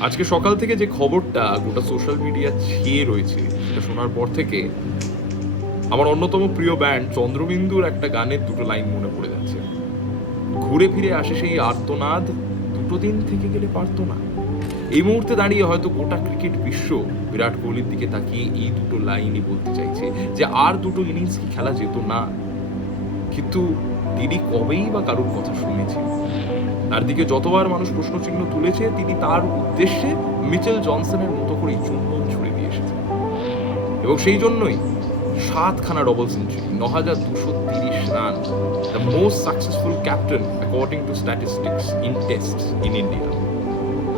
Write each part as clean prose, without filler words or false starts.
আজকে সকাল থেকে যে খবরটা গোটা সোশ্যাল মিডিয়া ছেয়ে রয়েছে সেটা শোনার পর থেকে আমার অন্যতম প্রিয় ব্যান্ড চন্দ্রবিন্দুর একটা গানের দুটো লাইন মনে পড়ে যাচ্ছে। ঘুরে ফিরে আসে সেই আর্তনাদ, দুটো দিন থেকে গেলে পারতো না। এই মুহূর্তে দাঁড়িয়ে হয়তো গোটা ক্রিকেট বিশ্ব বিরাট কোহলির দিকে তাকিয়ে এই দুটো লাইনই বলতে চাইছে যে আর দুটো ইনিংস কি খেলা যেত না। কিন্তু তিনি কবেই বা কারোর কথা শুনেছে? তার দিকে যতবার মানুষ প্রশ্নচিহ্ন তুলেছে তিনি তার উদ্দেশ্যে মিচেল জনসনের মতো করে চুম্বন ছুড়ে দিয়ে এসেছেন। এবং সেই জন্যই 7খানা double century, 9,230 run, the most successful captain according to statistics in test in India.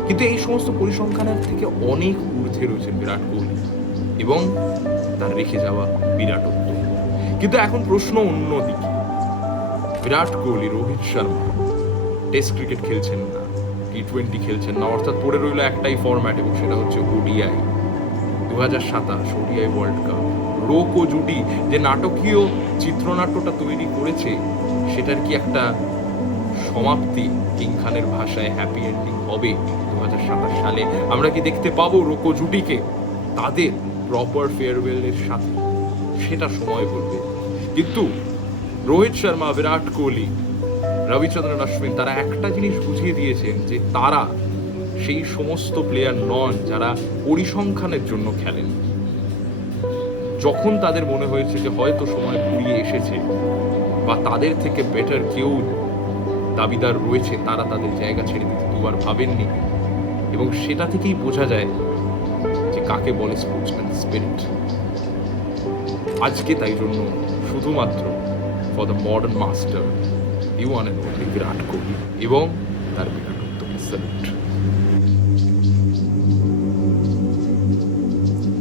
কিন্তু এই সমস্ত পরিসংখ্যানের থেকে অনেক ঊর্ধ্বে রয়েছেন বিরাট কোহলি এবং তার রেখে যাওয়া বিরাটত্ব। কিন্তু এখন প্রশ্ন অন্যদিকে। বিরাট কোহলি, রোহিত শর্মা টেস্ট ক্রিকেট খেলছেন না, T20 খেলছেন না, অর্থাৎ পড়ে রইল একটাই ফরম্যাট এবং সেটা হচ্ছে ওডিআই। 2027 ODI world cup. রোক ও জুটি যে নাটকীয় চিত্রনাট্যটা তৈরি করেছে সেটার কি একটা সমাপ্তি, কিং খানের ভাষায় হ্যাপি এন্ডিং হবে 2027 সালে? আমরা কি দেখতে পাবো রোক ও জুটিকে তাদের প্রপার ফেয়ারওয়েলের সাথে? সেটা সময় বলবে। কিন্তু রোহিত শর্মা, বিরাট কোহলি, রবিচন্দ্রন অশ্বিন তারা একটা জিনিস বুঝিয়ে দিয়েছেন যে তারা সেই সমস্ত প্লেয়ার নন যারা পরিসংখ্যানের জন্য খেলেন। যখন তাদের মনে হয়েছে যে হয়তো সময় ফুরিয়ে এসেছে বা তাদের থেকে বেটার কেউ দাবিদার রয়েছে, তারা তাদের জায়গা ছেড়ে দিতে দুবার ভাবেননি। এবং সেটা থেকেই বোঝা যায় যে কাকে বলে স্পোর্টসম্যান স্পিরিট। আজকে তাই জন্য শুধুমাত্র for the modern master, you one and only Virat Kohli এবং তার বিরাটত্বকে স্যালুট।